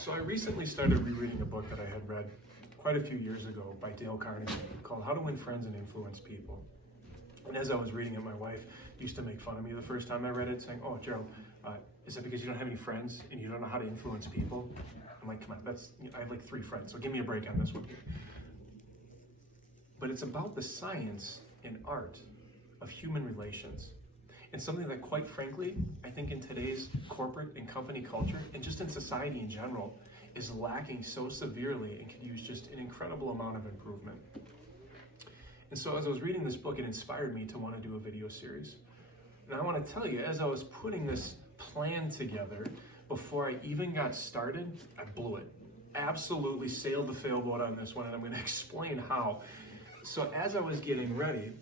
So I recently started rereading a book that I had read quite a few years ago by Dale Carnegie called How to Win Friends and Influence People. And as I was reading it, my wife used to make fun of me the first time I read it, saying, "Oh, Gerald, is that because you don't have any friends and you don't know how to influence people?" I'm like, "Come on, I have like 3 friends, so give me a break on this one." But it's about the science and art of human relations. And something that, quite frankly, I think in today's corporate and company culture, and just in society in general, is lacking so severely and could use just an incredible amount of improvement. And so as I was reading this book, it inspired me to want to do a video series. And I want to tell you, as I was putting this plan together, before I even got started, I blew it. Absolutely sailed the sailboat on this one, and I'm going to explain how. So as I was getting ready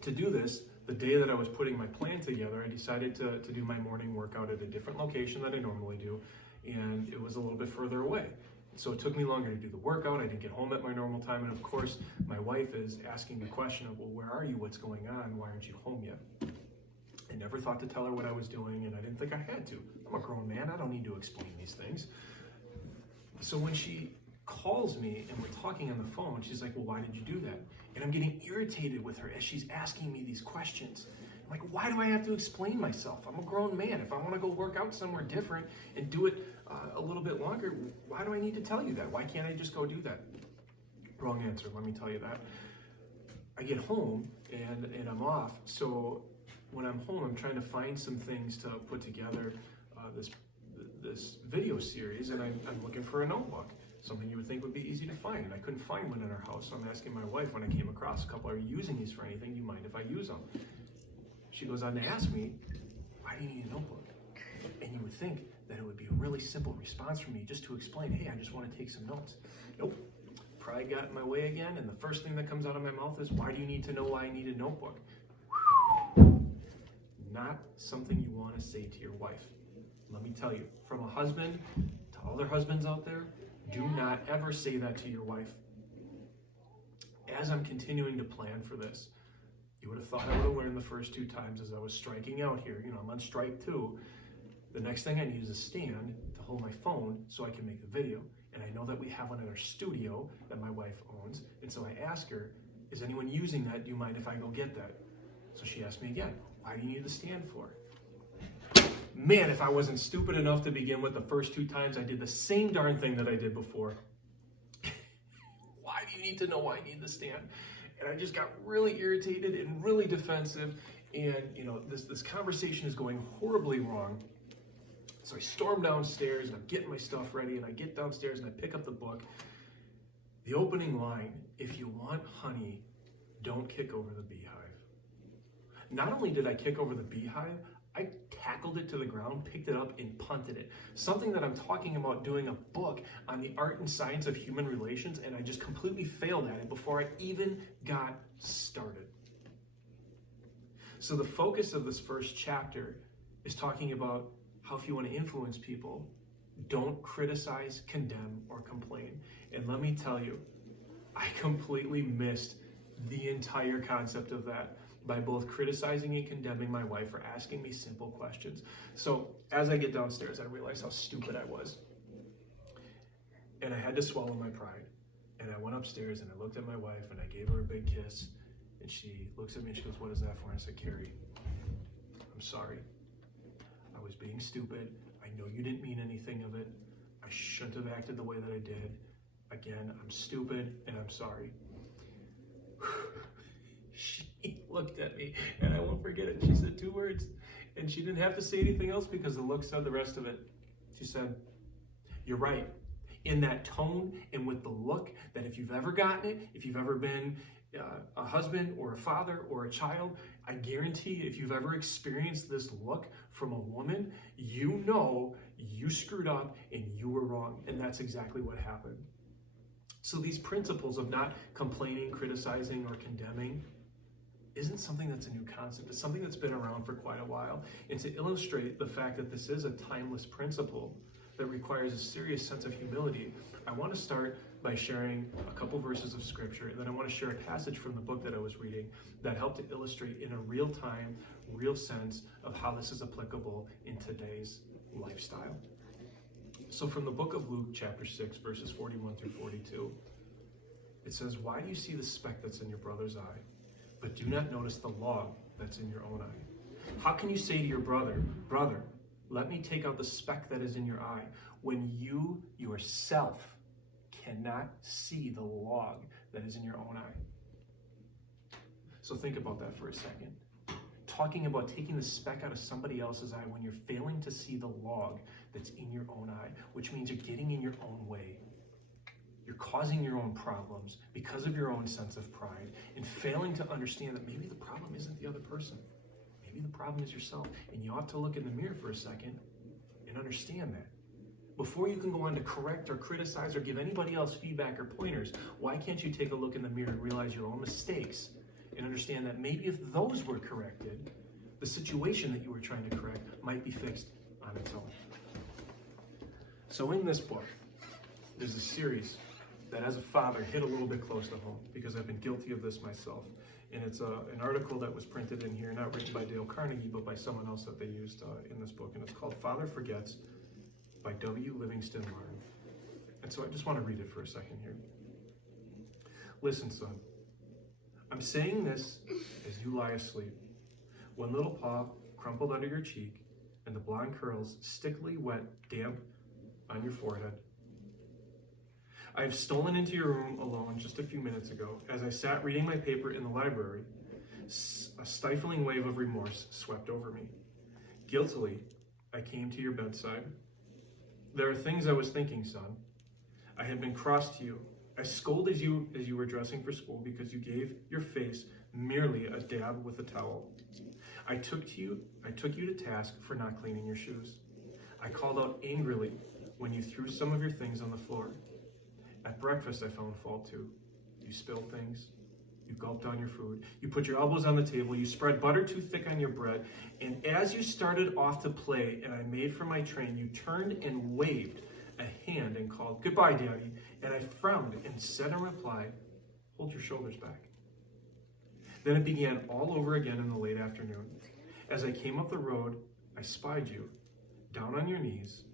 to do this, the day that I was putting my plan together, I decided to do my morning workout at a different location than I normally do, and it was a little bit further away. So it took me longer to do the workout. I didn't get home at my normal time, and of course, my wife is asking the question of, "Well, where are you? What's going on? Why aren't you home yet?" I never thought to tell her what I was doing, and I didn't think I had to. I'm a grown man. I don't need to explain these things. So when she calls me and we're talking on the phone, she's like, "Well, why did you do that?" And I'm getting irritated with her as she's asking me these questions. I'm like, why do I have to explain myself? I'm a grown man. If I want to go work out somewhere different and do it a little bit longer, why do I need to tell you that? Why can't I just go do that? Wrong answer, let me tell you that. I get home and I'm off. So when I'm home, I'm trying to find some things to put together this video series, and I'm looking for a notebook. Something you would think would be easy to find, and I couldn't find one in our house. So I'm asking my wife when I came across a couple, "Are you using these for anything? Do you mind if I use them?" She goes on to ask me, "Why do you need a notebook?" And you would think that it would be a really simple response from me just to explain, "Hey, I just want to take some notes." Nope. Pride got in my way again, and the first thing that comes out of my mouth is, "Why do you need to know why I need a notebook?" Not something you want to say to your wife. Let me tell you, from a husband to other husbands out there, do not ever say that to your wife. As I'm continuing to plan for this, you would have thought I would have learned the first 2 times as I was striking out here. I'm on strike 2. The next thing I need is a stand to hold my phone so I can make the video. And I know that we have one in our studio that my wife owns. And so I ask her, "Is anyone using that? Do you mind if I go get that?" So she asked me again, "Why do you need the stand for?" Man, if I wasn't stupid enough to begin with the first 2 times, I did the same darn thing that I did before. Why do you need to know why I need the stand? And I just got really irritated and really defensive. And, this conversation is going horribly wrong. So I storm downstairs and I'm getting my stuff ready, and I get downstairs and I pick up the book. The opening line, "If you want honey, don't kick over the beehive." Not only did I kick over the beehive, I tackled it to the ground, picked it up, and punted it. Something that I'm talking about doing a book on the art and science of human relations, and I just completely failed at it before I even got started. So the focus of this first chapter is talking about how, if you want to influence people, don't criticize, condemn, or complain. And let me tell you, I completely missed the entire concept of that by both criticizing and condemning my wife for asking me simple questions. So as I get downstairs, I realized how stupid I was. And I had to swallow my pride. And I went upstairs and I looked at my wife and I gave her a big kiss. And she looks at me and she goes, "What is that for?" And I said, "Carrie, I'm sorry. I was being stupid. I know you didn't mean anything of it. I shouldn't have acted the way that I did. Again, I'm stupid and I'm sorry." She looked at me, and I won't forget it. She said 2 words, and she didn't have to say anything else because the look said the rest of it. She said, "You're right." In that tone and with the look, that if you've ever gotten it, if you've ever been a husband or a father or a child, I guarantee if you've ever experienced this look from a woman, you know you screwed up and you were wrong. And that's exactly what happened. So these principles of not complaining, criticizing, or condemning isn't something that's a new concept. It's something that's been around for quite a while. And to illustrate the fact that this is a timeless principle that requires a serious sense of humility, I want to start by sharing a couple verses of scripture, and then I want to share a passage from the book that I was reading that helped to illustrate in a real time, real sense of how this is applicable in today's lifestyle. So from the book of Luke, chapter 6, verses 41 through 42, it says, "Why do you see the speck that's in your brother's eye, but do not notice the log that's in your own eye? How can you say to your brother, 'Brother, let me take out the speck that is in your eye,' when you yourself cannot see the log that is in your own eye?" So think about that for a second. Talking about taking the speck out of somebody else's eye when you're failing to see the log that's in your own eye, which means you're getting in your own way. You're causing your own problems because of your own sense of pride and failing to understand that maybe the problem isn't the other person. Maybe the problem is yourself, and you ought to look in the mirror for a second and understand that. Before you can go on to correct or criticize or give anybody else feedback or pointers, why can't you take a look in the mirror and realize your own mistakes and understand that maybe if those were corrected, the situation that you were trying to correct might be fixed on its own. So in this book, there's a series that as a father hit a little bit close to home because I've been guilty of this myself. And it's an article that was printed in here, not written by Dale Carnegie, but by someone else that they used in this book. And it's called Father Forgets by W. Livingston Martin. And so I just want to read it for a second here. "Listen, son. I'm saying this as you lie asleep. One little paw crumpled under your cheek and the blonde curls stickily wet, damp on your forehead. I have stolen into your room alone just a few minutes ago. As I sat reading my paper in the library, a stifling wave of remorse swept over me. Guiltily, I came to your bedside. There are things I was thinking, son. I had been cross to you. I scolded you as you were dressing for school because you gave your face merely a dab with a towel. I took you to task for not cleaning your shoes. I called out angrily when you threw some of your things on the floor. At breakfast, I found fault too. You spilled things. You gulped down your food. You put your elbows on the table. You spread butter too thick on your bread. And as you started off to play and I made for my train, you turned and waved a hand and called, 'Goodbye, Daddy.' And I frowned and said in reply, 'Hold your shoulders back.' Then it began all over again in the late afternoon. As I came up the road, I spied you, down on your knees,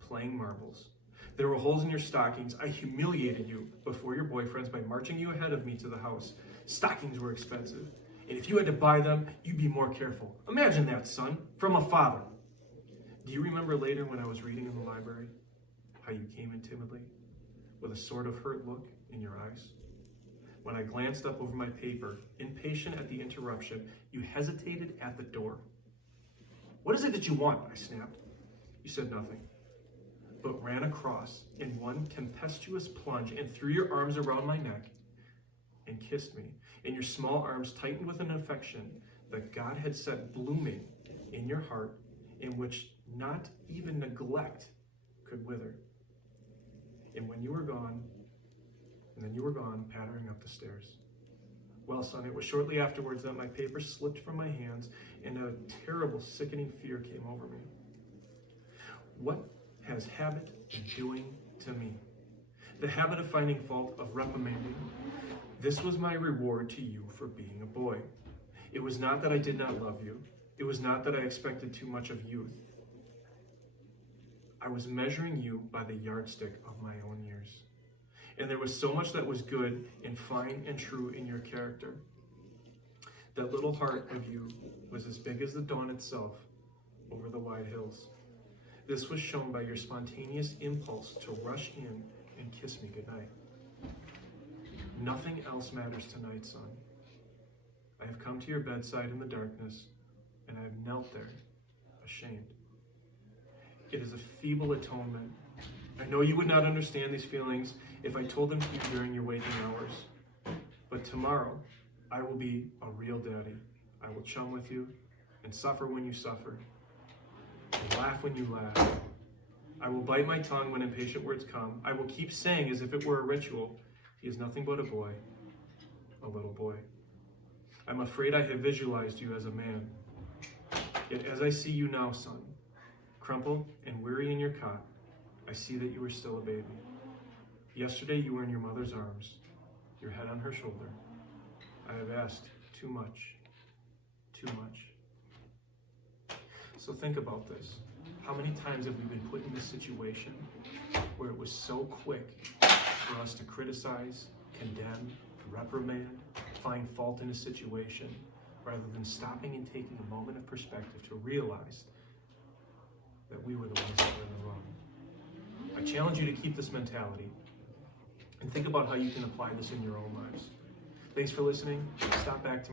playing marbles. There were holes in your stockings. I humiliated you before your boyfriends by marching you ahead of me to the house. Stockings were expensive, and if you had to buy them, you'd be more careful. Imagine that, son, from a father. Do you remember later when I was reading in the library, how you came in timidly, with a sort of hurt look in your eyes? When I glanced up over my paper, impatient at the interruption, you hesitated at the door. 'What is it that you want?' I snapped. You said nothing, but ran across in one tempestuous plunge and threw your arms around my neck and kissed me, and your small arms tightened with an affection that God had set blooming in your heart, in which not even neglect could wither. And then you were gone, pattering up the stairs. Well, son, it was shortly afterwards that my paper slipped from my hands and a terrible, sickening fear came over me. What has habit been doing to me? The habit of finding fault, of reprimanding. This was my reward to you for being a boy. It was not that I did not love you. It was not that I expected too much of youth. I was measuring you by the yardstick of my own years. And there was so much that was good and fine and true in your character. That little heart of you was as big as the dawn itself over the wide hills. This was shown by your spontaneous impulse to rush in and kiss me goodnight. Nothing else matters tonight, son. I have come to your bedside in the darkness, and I have knelt there, ashamed. It is a feeble atonement. I know you would not understand these feelings if I told them to you during your waking hours. But tomorrow, I will be a real daddy. I will chum with you and suffer when you suffer, and laugh when you laugh. I will bite my tongue when impatient words come. I will keep saying as if it were a ritual, he is nothing but a boy, a little boy. I'm afraid I have visualized you as a man. Yet as I see you now, son, crumpled and weary in your cot, I see that you are still a baby. Yesterday you were in your mother's arms, your head on her shoulder. I have asked too much, too much. So think about this. How many times have we been put in this situation where it was so quick for us to criticize, condemn, reprimand, find fault in a situation, rather than stopping and taking a moment of perspective to realize that we were the ones that were in the wrong? I challenge you to keep this mentality and think about how you can apply this in your own lives. Thanks for listening. Stop back tomorrow.